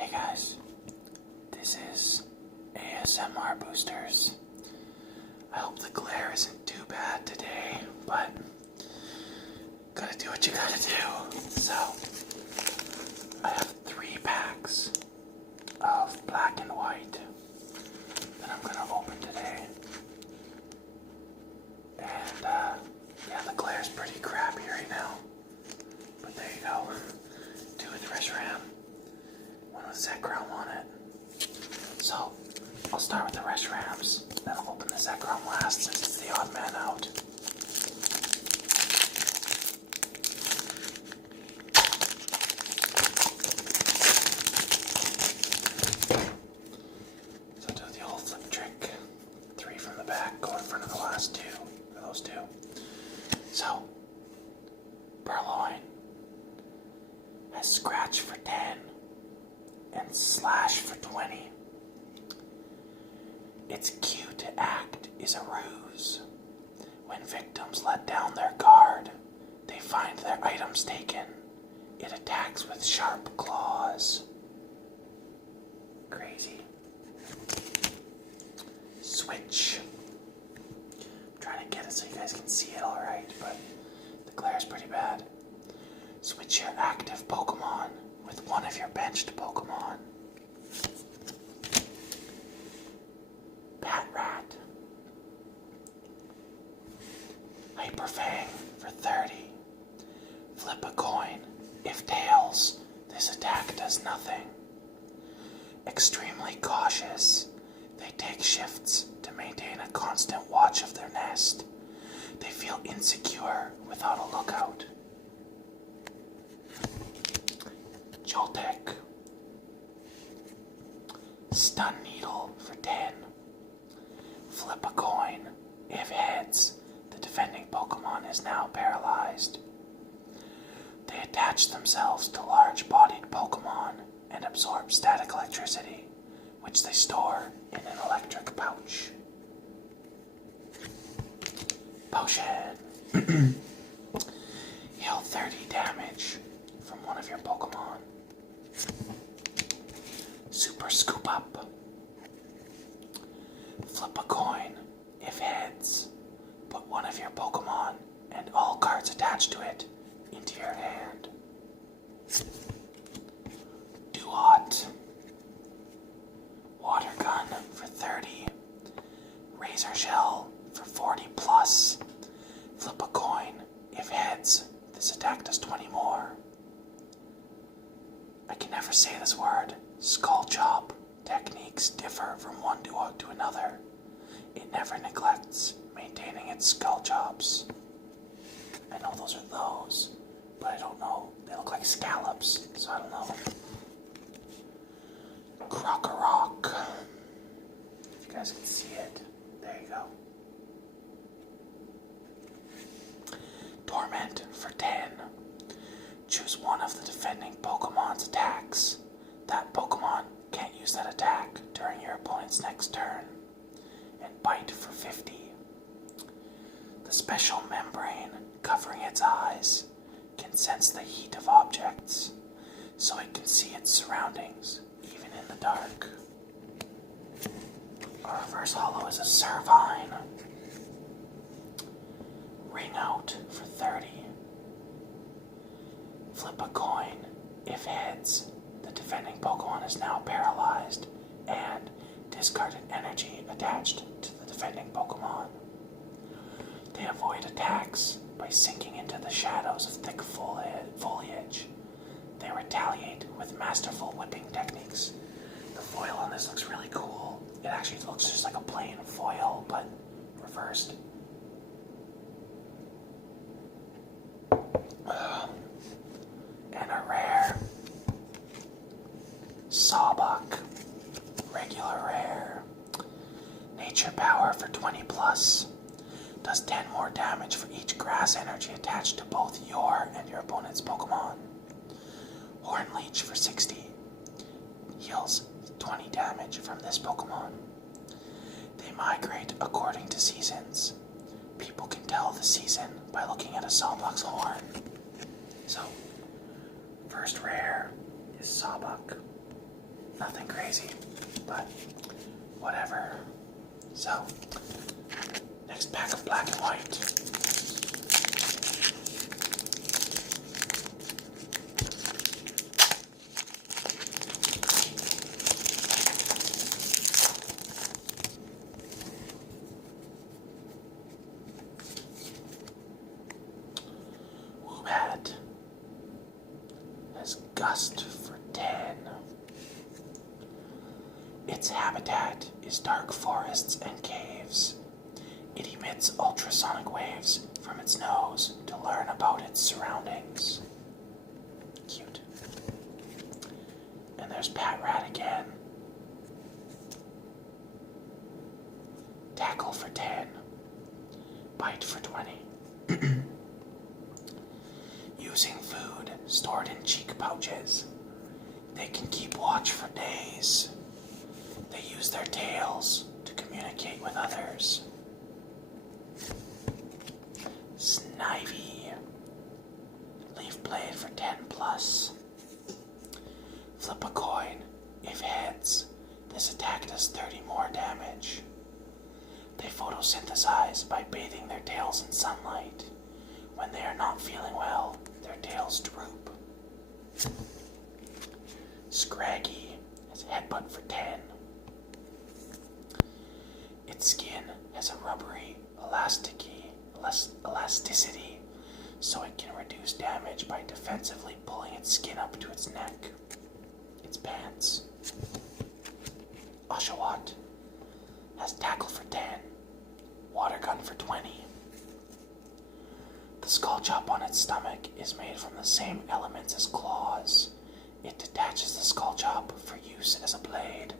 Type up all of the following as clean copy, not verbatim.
Hey guys, this is ASMR Boosters. I hope the glare isn't too bad today, but gotta do what you gotta do. So, I have 3 packs of black and white that I'm gonna open today. And, yeah, the glare's pretty crappy right now. But there you go. 2 with fresh ram. 1 with Zekrom on it. So, I'll start with the Resh Rams, then I'll open the Zekrom last since it's the odd man out. So do the old flip trick. 3 from the back, go in front of the last 2, or those 2. So, Purloin has Scratch for 10 and Slash for 20. Its cue to act is a ruse. When victims let down their guard, they find their items taken. It attacks with sharp claws. Crazy. Switch. I'm trying to get it so you guys can see it alright, but the glare's pretty bad. Switch your active Pokemon with one of your benched Pokemon. Patrat. Hyperfang for 30. Flip a coin. If tails, this attack does nothing. Extremely cautious. They take shifts to maintain a constant watch of their nest. They feel insecure without a lookout. Joltek. Stun Needle for 10. Flip a coin. If heads, the defending Pokemon is now paralyzed. They attach themselves to large-bodied Pokemon and absorb static electricity, which they store in an electric pouch. Potion. Heal 30 damage from one of your Pokemon. Super Scoop Up. Flip a coin. If heads, put one of your Pokemon and all cards attached to it into your hand. Duat. Water Gun for 30. Razor Shell for 40 plus. Flip a coin. If heads, this attack does 20 more. I can never say this word. Skull Chop. Techniques differ from one duo to another. It never neglects maintaining its skull chops. I know those are those, but I don't know. They look like scallops, so I don't know. Krokorok. If you guys can see it, there you go. Torment for 10. Choose one of the defending Pokemon's attacks. That Pokemon can't use that attack during your opponent's next turn. And Bite for 50. The special membrane covering its eyes can sense the heat of objects, so it can see its surroundings, even in the dark. Our reverse holo is a Servine. Ring Out for 30. Flip a coin. If heads, the defending Pokemon is now paralyzed, and discard an energy attached to the defending Pokemon. They avoid attacks by sinking into the shadows of thick foliage. They retaliate with masterful whipping techniques. The foil on this looks really cool. It actually looks just like a plain foil, but reversed. And a rare Sawbuck. Regular rare. Nature Power for 20 plus. Does 10 more damage for each grass energy attached to both your and your opponent's Pokemon. Horn Leech for 60. Heals 20 damage from this Pokemon. They migrate according to seasons. People can tell the season by looking at a Sawbuck's horn. So, first rare is Sawbuck. Nothing crazy, but whatever. So, next pack of black and white. Woobat has gust for 10. Its habitat is dark forests and caves. It emits ultrasonic waves from its nose to learn about its surroundings. Cute. And there's Pat Rat again. Tackle for 10. Bite for 20. Using food stored in cheek pouches, they can keep watch for days. They use their tails to communicate with others. Snivy. Leaf blade for 10 plus. Flip a coin. If heads, this attack does 30 more damage. They photosynthesize by bathing their tails in sunlight. When they are not feeling well, their tails droop. Scraggy has headbutt for 10. Its skin has a rubbery elasticity, so it can reduce damage by defensively pulling its skin up to its neck. Its pants. Oshawott has tackle for 10. Water gun for 20. The skull chop on its stomach is made from the same elements as claws. It detaches the skull chop for use as a blade.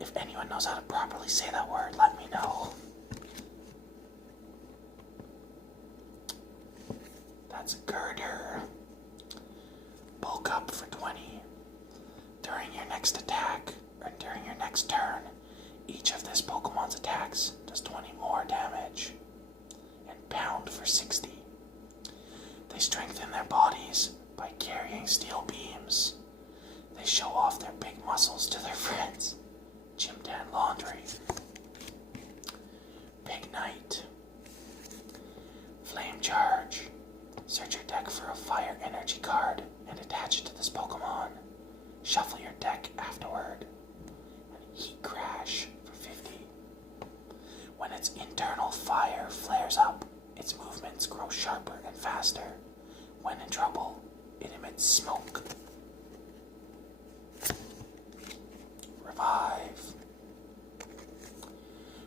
If anyone knows how to properly say that word, let me know. That's a girder. Bulk up for 20. During your next attack, or during your next turn, each of this Pokemon's attacks does 20 more damage. And pound for 60. They strengthen their bodies by carrying steel beams. They show off their big muscles to their friends. Chimtan Laundry. Big Knight. Flame Charge. Search your deck for a fire energy card and attach it to this Pokemon. Shuffle your deck afterward. And Heat Crash for 50. When its internal fire flares up, its movements grow sharper and faster. When in trouble, it emits smoke. Revive.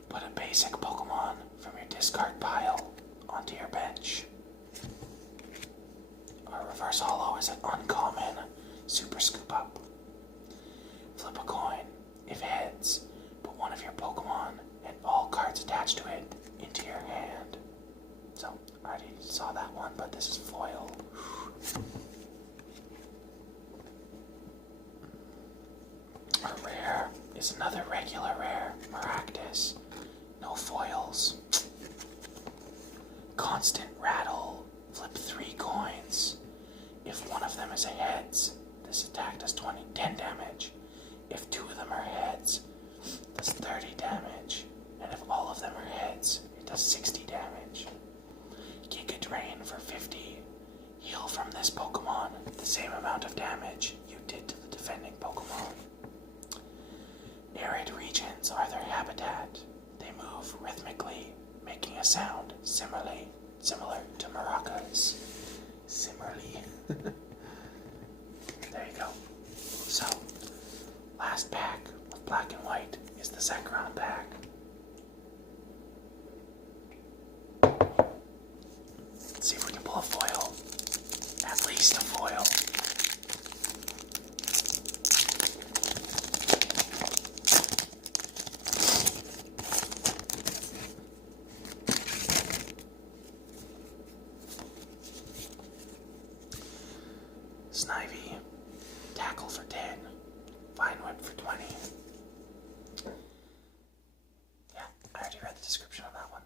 Put a basic Pokemon from your discard pile onto your bench. Our reverse holo is an uncommon super scoop up. Flip a coin. If heads, put one of your Pokemon and all cards attached to it into your hand. So, I already saw that one, but this is foil. Our rare is another regular rare, Maractus. No foils. Constant Rattle. Flip 3 coins. If one of them is a heads, this attack does 10 damage. If 2 of them are heads, it does 30 damage. And if all of them are heads, it does 60 damage. Giga Drain for 50. Heal from this Pokemon the same amount of damage you did to the defending Pokemon. Arid regions are their habitat. They move rhythmically, making a sound similar to maracas. Similarly. There you go. So, last pack of black and white is the Zekrom pack. Let's see if we can pull a foil. At least a foil. Snivy, tackle for 10, Vine Whip for 20. Yeah, I already read the description on that one.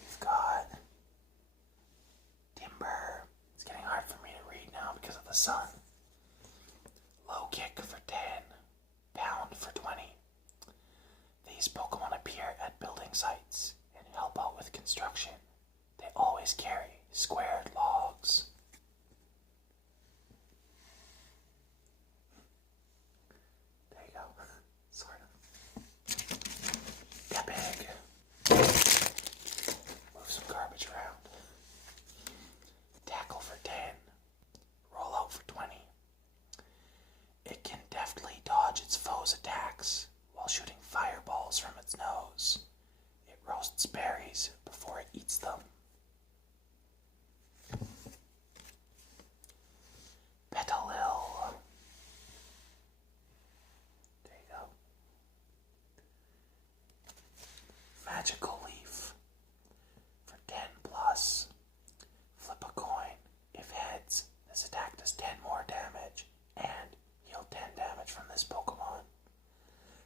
We've got Timber. It's getting hard for me to read now because of the the sun. Low kick for 10, pound for 20. These Pokemon appear at building sites and help out with construction. They always carry squared logs. There you go. Sort of. Get big. Move some garbage around. Tackle for 10. Roll out for 20. It can deftly dodge its foes' attacks while shooting fireballs from its nose. It roasts berries before it eats them. Petalil. There you go. Magical Leaf for 10 plus. Flip a coin. If heads, this attack does 10 more damage and heal 10 damage from this Pokemon.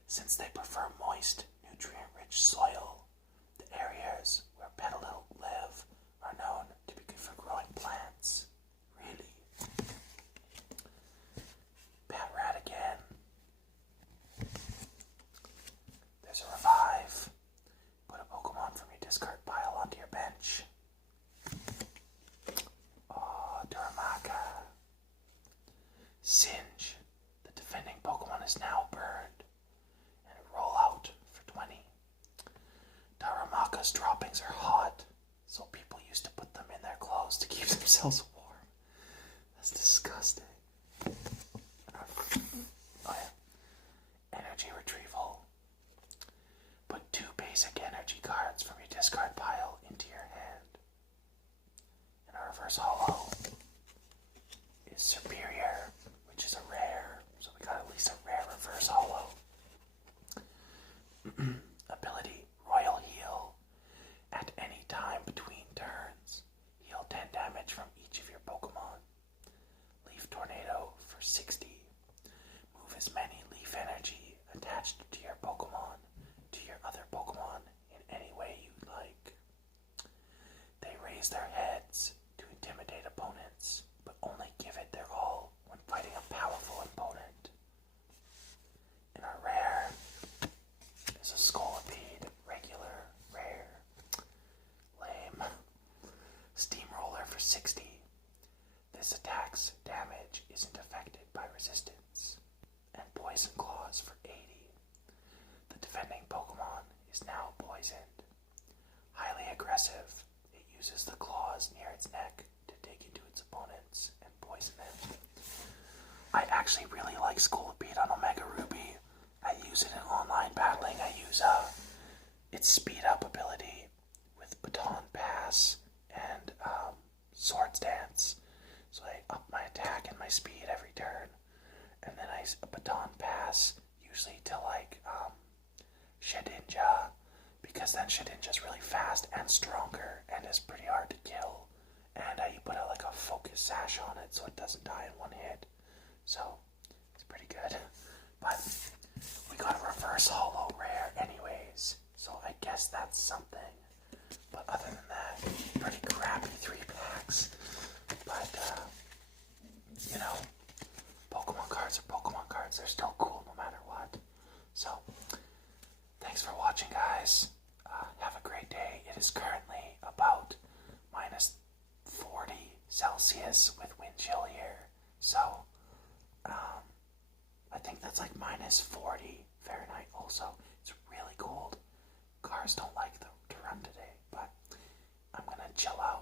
Since they prefer moist, nutrient-rich soil, the areas where Petalil live are known to be good for growing plants. Really. Patrat again. There's a revive. Put a Pokemon from your discard pile onto your bench. Oh, Duramaka. Singe. The defending Pokemon is now burned. And roll out for 20. Daramaka's droppings are hot, so people used to put them in their clothes to keep themselves warm. That's disgusting. Oh yeah. Energy retrieval. Put 2 basic energy cards from your discard pile into your hand. And our reverse holo is Superior, which is a rare. So we got at least a rare reverse holo. Ability, Royal Heal. At any time between turns, heal 10 damage from each of your Pokemon. Leaf Tornado for 60. Move as many leaf energy attached to your Pokemon to your other Pokemon in any way you'd like. They raise their heads to intimidate opponents, but only give it their all when fighting a powerful opponent. In our rare is a Scolipede, regular, rare, lame. Steamroller for 60. This attack's damage isn't affected by resistance. And Poison Claws for 80. The defending Pokemon is now poisoned. Highly aggressive, it uses the claws near its neck to dig into its opponents and poison them. I actually really like Scolipede on Omega Ruby. I use it in online battling. I use its speed up ability with Baton Pass and Swords Dance. So I up my attack and my speed every turn. And then I Baton Pass usually to like Shedinja, because then Shedinja's really fast and stronger and is pretty hard to kill. And you put like a focus sash on it so it doesn't die in one hit. So it's pretty good. But we got a reverse holo rare anyways, so I guess that's something. But other than that, pretty crappy 3 packs. But you know, Pokemon cards are Pokemon cards. They're still cool no matter what. So thanks for watching, guys. Have a great day. It is currently about minus 40 Celsius with wind chill here. So I think that's like minus 40 Fahrenheit also. It's really cold. Cars don't like to run today, but I'm gonna chill out.